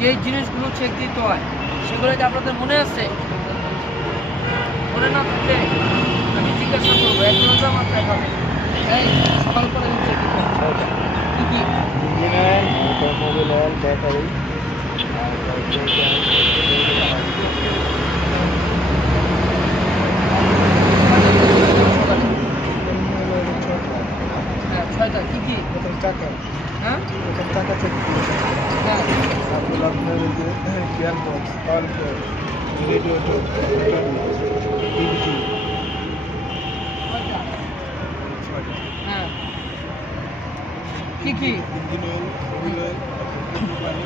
যে জিনিসগুলো চেক দিতে হয় সেগুলো কি আপনাদের মনে আছে? মনে না থাকলে আমি জিজ্ঞাসা করবো, এক ঘন্টা মাত্রায় পাবেন। এই সকাল করে চেক দিতে হবে কি কি? Engine oil, Mobil oil, battery, হ্যাঁ, ছয়টা কি কি? প্রথম চাকা, হ্যাঁ প্রথম চাকা চেক দিতে হবে। হ্যাঁ তারপর আপনার ওই যে gear box, oil flow, radiator, DVD, ছয়টা। ছয়টা। হ্যাঁ কি কি? ইঞ্জিন অয়েল, মোবিল অয়েল, পানি,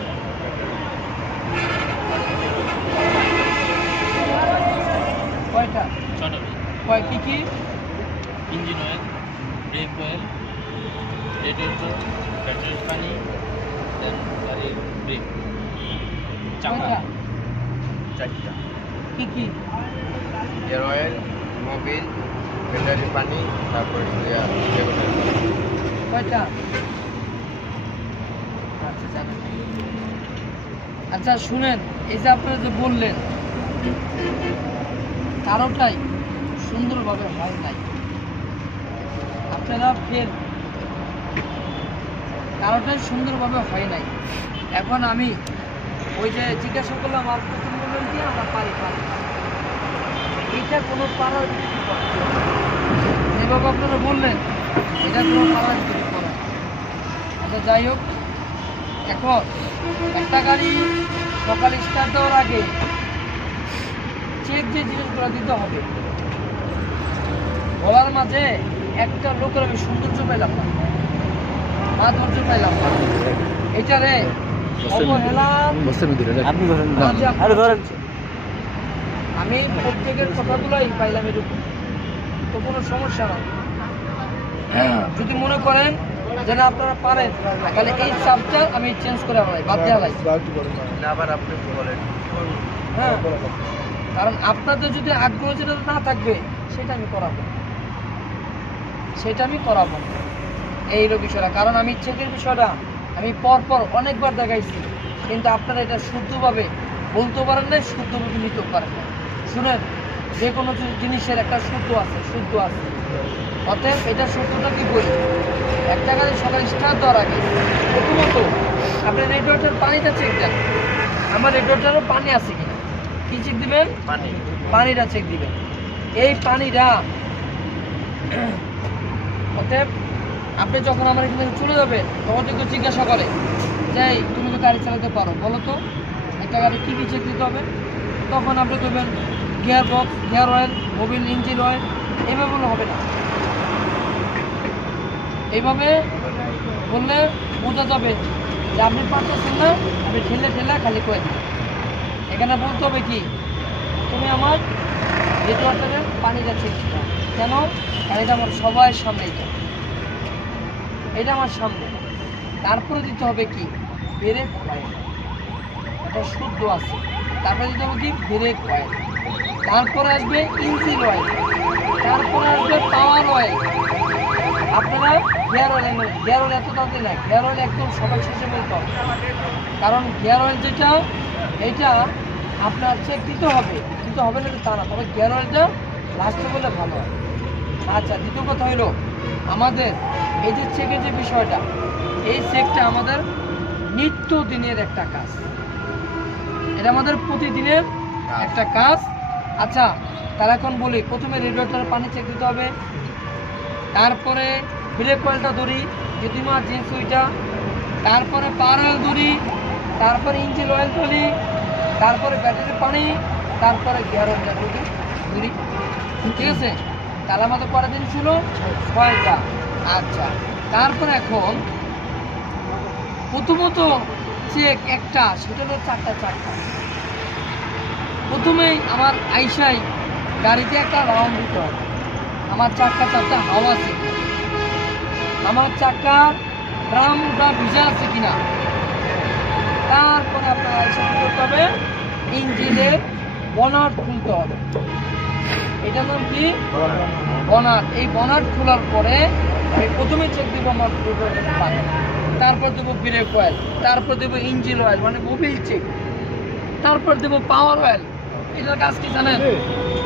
কয়টা? ছটা কয় কি কি? Engine oil, break oil, radiator, ব্যাটারির পানি, দেন গাড়ির ব্রেক, চাকা কয়টা? চারটা। কি কি? গিয়ার অয়েল, মোবিল, ব্যাটারি পানি, তারপরে কয়টা? আচ্ছা জানেন। আচ্ছা শুনেন, এই যে আপনারা যে বললেন কারোটাই সুন্দরভাবে হয় নাই, আপনারা ফের কারোটাই সুন্দরভাবে হয় নাই। এখন আমি ওই যে জিজ্ঞাসা করলাম, আপনি তো বললেন কি আমরা পারি পারি, এটা কোনো পাড়ার ভিত্তি করে যেভাবে আপনারা বললেন, এটা কোনো পাড়ার ভিত্তি করে। আচ্ছা যাই হোক, এখন একটা গাড়ি সকালে স্টার্ট দেওয়ার আগে চেক যে জিনিসগুলো দিতে হবে, বলার মাঝে একটা লোকের আমি সৌন্দর্য পেলাম না, মাধুর্য পেলাম না, এটারে অবহেলা আপনি ধরেন, মাঝে আরে ধরেন। আমি প্রত্যেকের কথাগুলোই পাইলাম এরকম, তো কোনো সমস্যা না। যদি মনে করেন যে না আপনারা পারেন, তাহলে এই চাপটা আমি চেঞ্জ করে হালাই, বাদ দিয়ে হালাই। আবার আপনি বলেন হ্যাঁ, কারণ আপনাদের যদি আগ্রহ যেটা না থাকবে সেটা আমি করাবো, সেটা আমি করাবো না। এই হলো বিষয়টা। কারণ আমি চেকের বিষয়টা আমি পরপর অনেকবার দেখাইছি, কিন্তু আপনারা এটা শুদ্ধভাবে বলতে পারেন না, শুদ্ধভাবে নিতেও পারেন না। শুনেন, যে কোনো জিনিসের একটা শুদ্ধ আছে, শুদ্ধ আছে। অতএব এটা সূত্রটা কি বলি, একটা গাড়ি সকালে স্টার্ট দেওয়ার আগে প্রথমত আপনি রেডিয়েটরের পানিটা চেক দেন, আমার রেডিয়েটরেও পানি আছে কিনা। কি চেক দিবেন? পানি। পানিটা চেক দিবেন। এই পানিটা অতএব আপনি যখন আমার এখান থেকে চলে যাবেন তখন একটু জিজ্ঞাসা করে যে এই, তুমি তো গাড়ি চালাতে পারো, বলো তো একটা গাড়ি কী কী চেক দিতে হবে। তখন আপনি করবেন gear box, gear oil, Mobil, engine oil. এইভাবে বললে হবে না, এইভাবে বললে বোঝা যাবে যে আপনি পারতেছেন না, আপনি ঠেলে ঠেলে খালি করে দিন। এখানে বলতে হবে কি, তুমি আমার রেডিয়েটরের পানিটা চেক দিতে হবে। কেন? কারণ এটা আমার সবাই সামনে, এটা আমার সামনে। তারপরে দিতে হবে কি, ব্রেক অয়েল, এটা শুদ্ধ আছে। তারপরে দিতে হবে কি, ব্রেক অয়েল। তারপরে আসবে ইঞ্জিন অয়েল, তারপরে আসবে পাওয়ার অয়েল। আপনারা গিয়ার অয়েল নেবেন, গিয়ার অয়েল এত তাড়াতাড়ি না, গিয়ার অয়েল একদম সবার শেষে বলতে হবে। কারণ গিয়ার অয়েল যেটা, এইটা আপনার চেক দিতে হবে, দিতে হবে না তা না, তবে গিয়ার অয়েলটা লাস্টে বললে ভালো হয়। আচ্ছা, দ্বিতীয় কথা হলো আমাদের এই যে চেকের যে বিষয়টা, এই চেকটা আমাদের নিত্যদিনের একটা কাজ, এটা আমাদের প্রতিদিনের একটা কাজ। আচ্ছা, তার এখন বলি, প্রথমে রেডিয়েটরের পানি চেক দিতে হবে, তারপরে ব্রেক অয়েলটা ধরি, যদি মা জিন্স ওইটা, তারপরে পাওয়ার অয়েল ধরি, তারপরে ইঞ্জিন অয়েল ধরি, তারপরে ব্যাটারির পানি, তারপরে গিয়ার অয়েলটা ধরি। ঠিক আছে, তাহলে আমাদের কটা দিন ছিল? 6টা। আচ্ছা, তারপরে এখন প্রথমত চেক একটা, সেটা হলো চারটা। প্রথমেই আমার আইসাই গাড়িতে একটা রাউন্ড দিতে হবে, আমার চারটা হাওয়া আছে কিনা, আমার চাকার ড্রামটা ভিজা আছে কিনা। তারপরে আপনার আইসা কি করতে হবে, ইঞ্জিনের বনাট খুলতে হবে। এটার নাম কি? বনাট। এই বনাট খোলার পরে আমি প্রথমে চেক দিব আমার পানি। তারপর দেবো ব্রেক অয়েল, তারপর দেবো ইঞ্জিন অয়েল মানে মোবিল চেক, তারপর দেবো পাওয়ার অয়েল। এটার কাজ কি জানেন?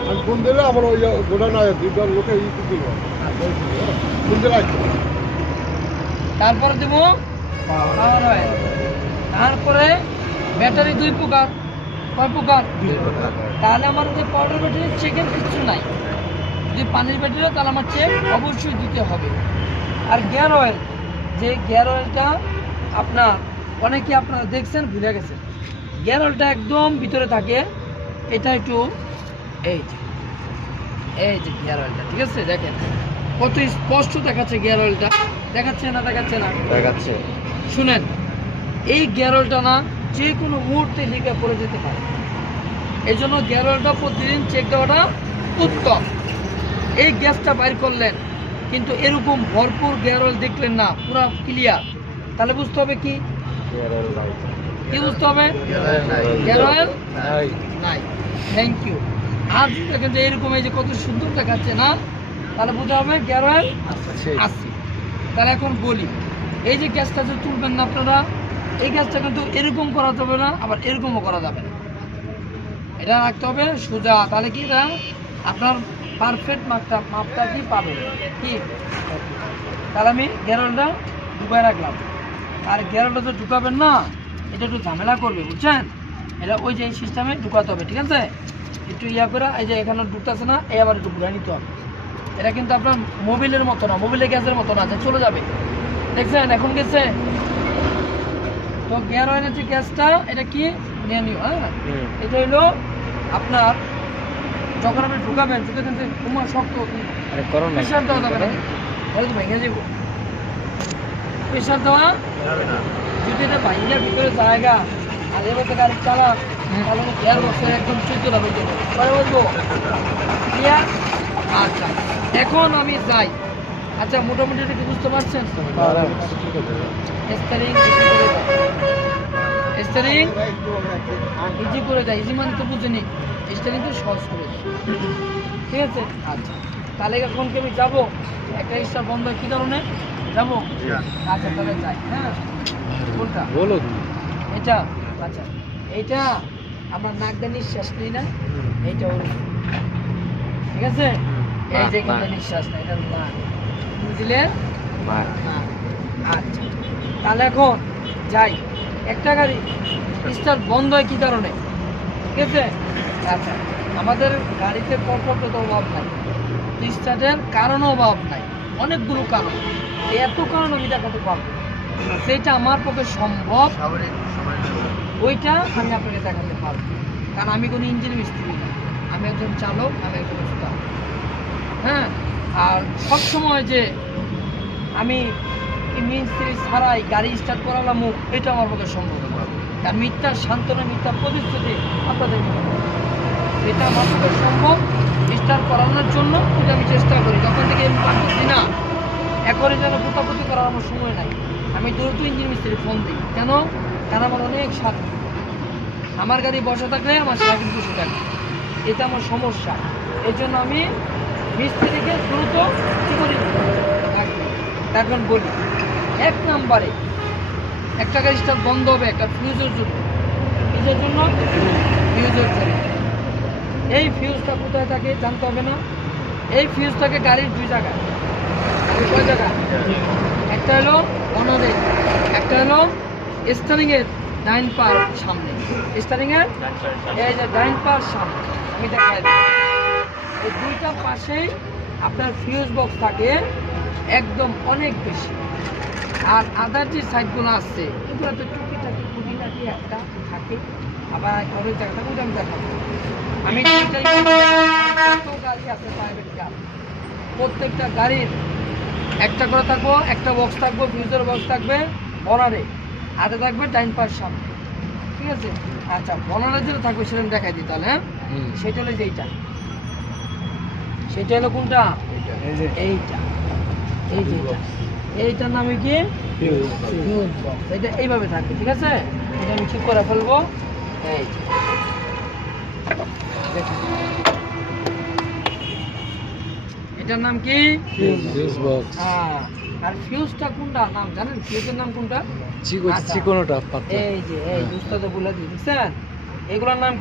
আমি ফোন দিলে আমার ওই গোডা না দুইটার লোকে ই দিব ফোন দিলে আসবে। তারপরে দেবো পাওয়ার অয়েল, তারপরে ব্যাটারি 2 প্রকার। কয় প্রকার? তাহলে আমার যে পাউডার ব্যাটারি চেকের কিছু নাই। যদি পানির ব্যাটারি হয় তাহলে আমার চেক অবশ্যই দিতে হবে। আর গিয়ার অয়েল, যে গিয়ার অয়েলটা আপনার অনেকে আপনারা দেখছেন ভুলে গেছেন, গিয়ার অয়েলটা একদম ভিতরে থাকে। এটা একটু এই যে গিয়ার অয়েলটা, ঠিক আছে? দেখেন কত স্পষ্ট দেখাচ্ছে গিয়ার অয়েলটা, দেখাচ্ছে না দেখাচ্ছে না? দেখাচ্ছে। শুনেন, এই গিয়ার অয়েলটা না যে কোনো মুহূর্তে লিকে পড়ে যেতে পারে। এই জন্য গিয়ার অয়েলটা প্রতিদিন চেক দেওয়াটা উত্তম। এই গ্যাসটা বাইর করলেন কিন্তু এরকম ভরপুর গিয়ার অয়েল দেখলেন না, পুরো ক্লিয়ার, তাহলে বুঝতে হবে কি বুঝতে হবে? গিয়ার অয়েল নাই। Thank you. আর যদি দেখেন যে এরকম এই যে কত সুন্দর দেখাচ্ছে না, তাহলে বুঝতে হবে গিয়ার অয়েল আছে। তাহলে এখন বলি, এই যে গ্যাসটা যে তুলবেন না আপনারা, এই গ্যাসটা কিন্তু এরকম করা যাবে না, আবার এরকমও করা যাবে না। এটা রাখতে হবে সোজা, তাহলে কি এটা আপনার পারফেক্ট মাপটা কি পাবে কি। তাহলে আমি গিয়ারটা ঢুকায় রাখলাম। আর গিয়ারটা তো ঢুকাবেন না, এটা একটু ঝামেলা করবে, বুঝছেন? এটা ওই যে এই সিস্টেমে ঢুকাতে হবে, ঠিক আছে? একটু ইয়া করে এই যে এখানে ঢুকতেছে না, এই আবার একটু ঘুরে নিতে হবে। এটা কিন্তু আপনার মোবিলের মতো না, মোবিলের গ্যাসের মতো না যে চলে যাবে, দেখছেন এখন গেছে। তো গিয়ার অয়েলের যে গ্যাসটা এটা কি নিয়ে নিও, হ্যাঁ? এটা হইলো আপনার যখন আপনি ঢুকাবেন সেটা কিন্তু তোমার শক্ত প্রেশার দেওয়া যাবে না, তাহলে তো ভেঙে যাবো। প্রেশার দেওয়া যদি এটা ভাইঙ্গার ভিতরে জায়গা আর এবার তো গাড়ি চালা, তাহলে গিয়ার বক্সের একদম চুইতে যাবে, পরে বলবো ক্লিয়ার। আচ্ছা এখন আমি যাই। আচ্ছা মোটামুটি এটা কি বুঝতে পারছেন? স্টারিং ইজি করে দেয়, ইজি মানে তো বুঝেনি, স্টারিং তো সহজ করে দেয়, ঠিক আছে? আচ্ছা তাহলে এখন কি আমি যাবো? একটা স্টার বন্ধ হয়, কী কারণে যাবো? আচ্ছা তাহলে যাই। হ্যাঁ কোনটা বলো এটা? আচ্ছা এইটা আমার নাক দিয়ে নিঃশ্বাস নেই না, এইটা ওরকম, ঠিক আছে? এই যে কিন্তু নিঃশ্বাস নেই, এটা না, বুঝলেন? আচ্ছা তাহলে এখন যাই। একটা গাড়ি স্টার্ট বন্ধ হয় কী কারণে, ঠিক আছে? আচ্ছা আমাদের গাড়িতে পরপরটা তো অভাব নাই, স্টার্টের কারণও অভাব নাই, অনেকগুলো কারণ। এত কারণ আমি দেখাতে পারবো, সেটা আমার পক্ষে সম্ভব, ওইটা আমি আপনাকে দেখাতে পারবো। কারণ আমি কোনো ইঞ্জিন মিস্ত্রি না, আমি একজন চালক, আমি একজন উস্তাদ। হ্যাঁ, আর সবসময় যে আমি মিস্ত্রি ছাড়াই গাড়ি স্টার্ট করালাম, এটা আমার পক্ষে সম্ভব না। কারণ মিথ্যা সান্ত্বনা, মিথ্যা প্রতিশ্রুতি আপনাদের এটা আমার পক্ষে সম্ভব স্টার্ট করানোর জন্য, ওটা আমি চেষ্টা করি। যখন থেকে আমি পারতেছি না, একবারে যেন পোতাপতি করার আমার সময় নাই, আমি দ্রুত ইঞ্জিন মিস্ত্রি ফোন দিই। কেন? কারণ আমার অনেক সাথী, আমার গাড়ি বসে থাকলে আমার সাথী বসে থাকে, এটা আমার সমস্যা। এই জন্য আমি মিস্ত্রিকে দ্রুত কী করি রাখবো। এখন বলি, এক নম্বরে একটা গাড়ি স্টার্ট বন্ধ হবে একটা ফিউজের জন্য। কিসের জন্য? ফিউজের জন্য। এই ফিউজটা কোথায় থাকে জানতে হবে না? এই ফিউজ থাকে গাড়ির 2 জায়গায়। কয় জায়গা? একটা হলো অনারে, একটা হলো স্টারিংয়ের ডাইন পার সামনে, স্টারিংয়ের এই যে ডাইন পার সামনে, আমি দেখাই দিই। এই 2টা পাশেই আপনার ফিউজ বক্স থাকে, একদম অনেক বেশি। আর আদার যে সাইডগুলো আসছে এগুলো তো টুকিটাকি খুঁটিনাটি একটা থাকে, আবার অনেক জায়গাটা ওটা আমি দেখাবো। আমি কত গাড়ি আছে প্রাইভেট কার, প্রত্যেকটা গাড়ির একটা করে থাকবো, একটা বক্স থাকবো, ফিউজের বক্স থাকবে বনারে, হাতে থাকবে ডাইন পার সামনে, ঠিক আছে? আচ্ছা বনারে যেটা থাকবে সেটা আমি দেখাই দিই তাহলে। হ্যাঁ, সেটা হলো যেইটা, সেটা হলো কোনটা? এইটা, এই যেটা, এইটার নামে কি ফিউজ বক্স। এটা এইভাবে থাকবে, ঠিক আছে? এটা আমি ঠিক করে ফেলবো। এই যে এটার নাম কি? Fuse box. হ্যাঁ আর ফিউজটা কোনটা নাম জানেন? ফিউজের নাম কোনটা? চিকো আচ্ছা। চিকোনোটা পাতলা এই যে এই উস্তাদে বলে দিই, দেখছেন এগুলোর নাম